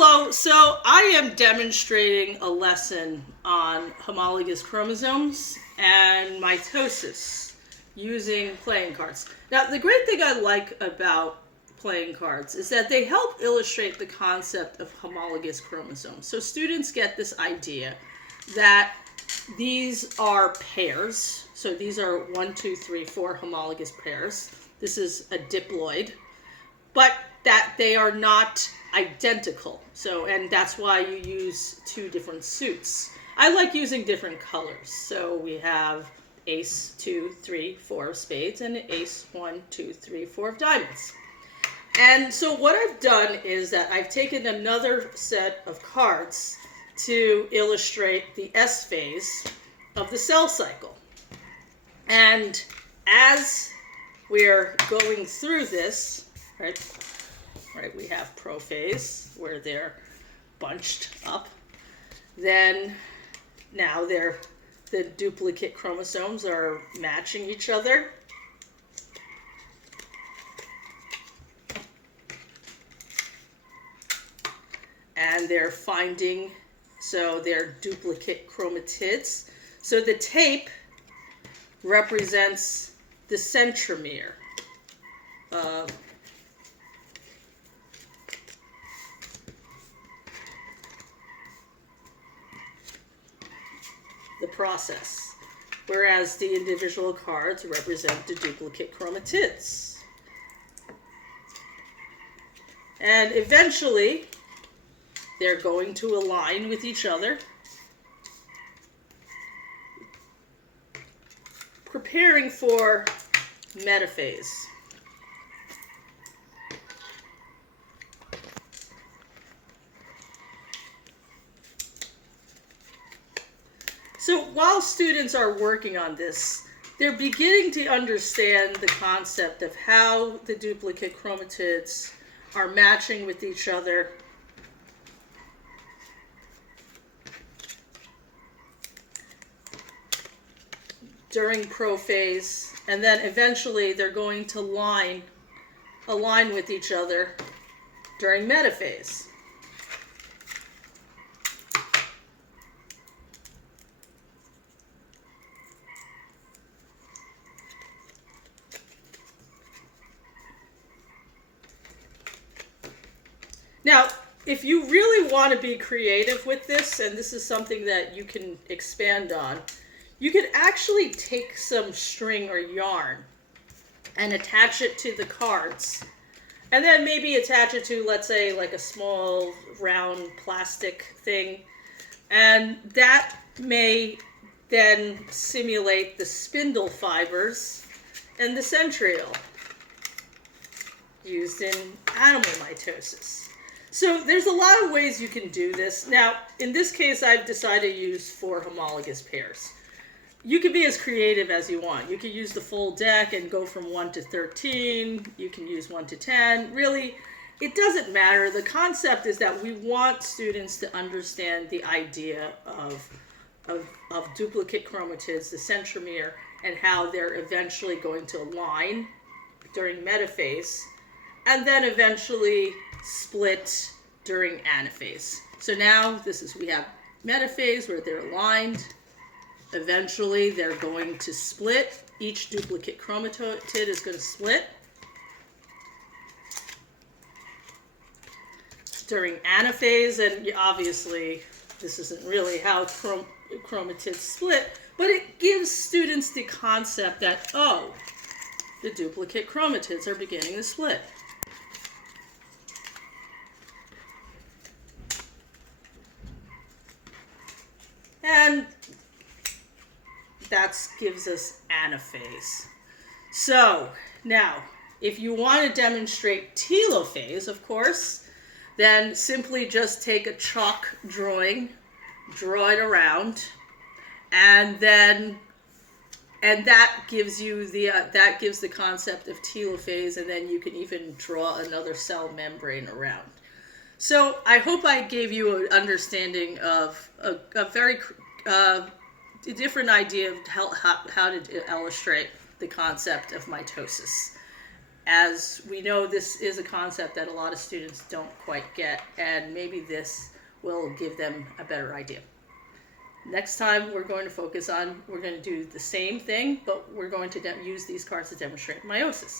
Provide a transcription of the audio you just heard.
Hello, so I am demonstrating a lesson on homologous chromosomes and mitosis using playing cards. Now, the great thing I like about playing cards is that they help illustrate the concept of homologous chromosomes. So students get this idea that these are pairs. So these are 1, 2, 3, 4 homologous pairs. This is a diploid, but that they are not identical. So, and that's why you use two different suits. I like using different colors. So we have ace 2, 3, 4 of spades and ace 1, 2, 3, 4 of diamonds. And so what I've done is that I've taken another set of cards to illustrate the S phase of the cell cycle. And as we're going through this, right, we have prophase where they're bunched up. Then now the duplicate chromosomes are matching each other. And they're finding, so they're duplicate chromatids. So the tape represents the centromere of the process, whereas the individual cards represent the duplicate chromatids. And eventually, they're going to align with each other, preparing for metaphase. So while students are working on this, they're beginning to understand the concept of how the duplicate chromatids are matching with each other during prophase, and then eventually they're going to align with each other during metaphase. Now, if you really want to be creative with this, and this is something that you can expand on, you could actually take some string or yarn and attach it to the cards. And then maybe attach it to, let's say, like a small round plastic thing. And that may then simulate the spindle fibers and the centriole used in animal mitosis. So there's a lot of ways you can do this. Now, in this case, I've decided to use 4 homologous pairs. You can be as creative as you want. You can use the full deck and go from 1 to 13. You can use 1 to 10. Really, it doesn't matter. The concept is that we want students to understand the idea of duplicate chromatids, the centromere, and how they're eventually going to align during metaphase, and then eventually split during anaphase. So now we have metaphase where they're aligned. Eventually they're going to split. Each duplicate chromatid is going to split. During anaphase, and obviously this isn't really how chromatids split, but it gives students the concept that, oh, the duplicate chromatids are beginning to split. And that gives us anaphase. So now, if you want to demonstrate telophase, of course, then simply just take a chalk drawing, draw it around, and that gives you the concept of telophase, and then you can even draw another cell membrane around. So I hope I gave you an understanding of a very different idea of how to illustrate the concept of mitosis. as we know, this is a concept that a lot of students don't quite get, and maybe this will give them a better idea. Next time we're going to do the same thing, but we're going to use these cards to demonstrate meiosis.